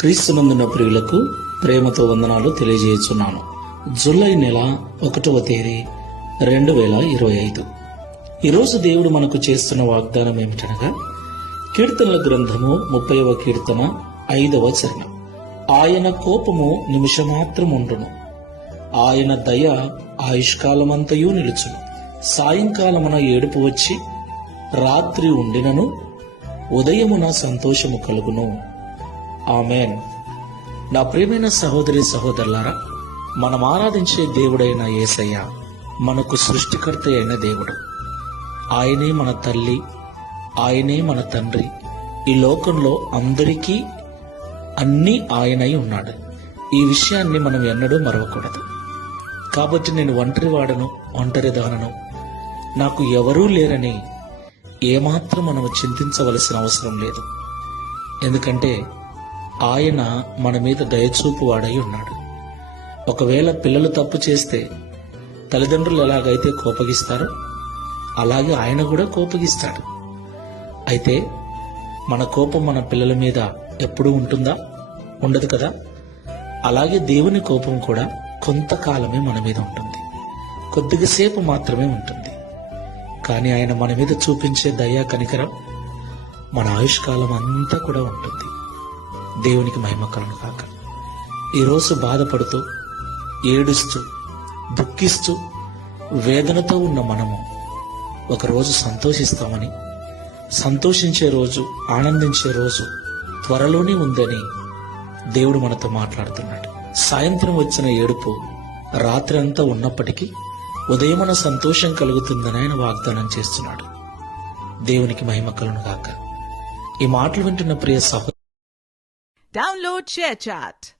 క్రీస్తునందున ప్రియులకు ప్రేమతో వందనాలు తెలియజేస్తున్నాను. జూలై నెల 1వ తేదీ 2025. ఈరోజు దేవుడు మనకు చేస్తున్న వాగ్దానం ఏమిటనగా, కీర్తనల గ్రంథము 30వ కీర్తన 5వ చరణం. ఆయన కోపము నిమిషమాత్రం ఉండును, ఆయన దయ ఆయుష్కాలమంతయు నిలుచును. సాయంకాలమున ఏడుపు వచ్చి రాత్రి ఉండినను ఉదయమున సంతోషము కలుగును. ఆమేన్. నా ప్రియమైన సహోదరి సహోదరులారా, మనం ఆరాధించే దేవుడైన యేసయ్య మనకు సృష్టికర్త అయిన దేవుడు. ఆయనే మన తల్లి, ఆయనే మన తండ్రి. ఈ లోకంలో అందరికీ అన్నీ ఆయనై ఉన్నాడు. ఈ విషయాన్ని మనం ఎన్నడూ మరవకూడదు. కాబట్టి నేను ఒంటరివాడను, ఒంటరిదానను, నాకు ఎవరూ లేరని ఏమాత్రం మనము చింతించవలసిన అవసరం లేదు. ఎందుకంటే ఆయన మన మీద దయచూపు వాడై ఉన్నాడు. ఒకవేళ పిల్లలు తప్పు చేస్తే తల్లిదండ్రులు ఎలాగైతే కోపగిస్తారో అలాగే ఆయన కూడా కోపగిస్తాడు. అయితే మన కోపం మన పిల్లల మీద ఎప్పుడూ ఉంటుందా? ఉండదు కదా. అలాగే దేవుని కోపం కూడా కొంతకాలమే మన మీద ఉంటుంది, కొద్దిసేపు మాత్రమే ఉంటుంది. కానీ ఆయన మన మీద చూపించే దయా కనికరం మన ఆయుష్కాలం అంతా కూడా ఉంటుంది. దేవునికి మహిమ కలుగును గాక. ఈరోజు బాధపడుతూ, ఏడుస్తూ, దుఃఖిస్తూ, వేదనతో ఉన్న మనము ఒకరోజు సంతోషిస్తామని, సంతోషించే రోజు, ఆనందించే రోజు త్వరలోనే ఉందని దేవుడు మనతో మాట్లాడుతున్నాడు. సాయంత్రం వచ్చిన ఏడుపు రాత్రి అంతా ఉన్నప్పటికీ ఉదయమున సంతోషం కలుగుతుందని ఆయన వాగ్దానం చేస్తున్నాడు. దేవునికి మహిమ కలుగును గాక. ఈ మాటలు వింటున్న ప్రియ సహోదరు, Download ShareChat.